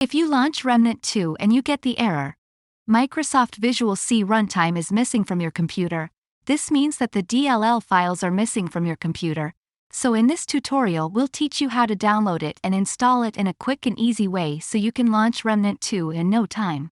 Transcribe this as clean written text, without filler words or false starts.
If you launch Remnant 2 and you get the error, Microsoft Visual C Runtime is missing from your computer, this means that the DLL files are missing from your computer. So in this tutorial we'll teach you how to download it and install it in a quick and easy way so you can launch Remnant 2 in no time.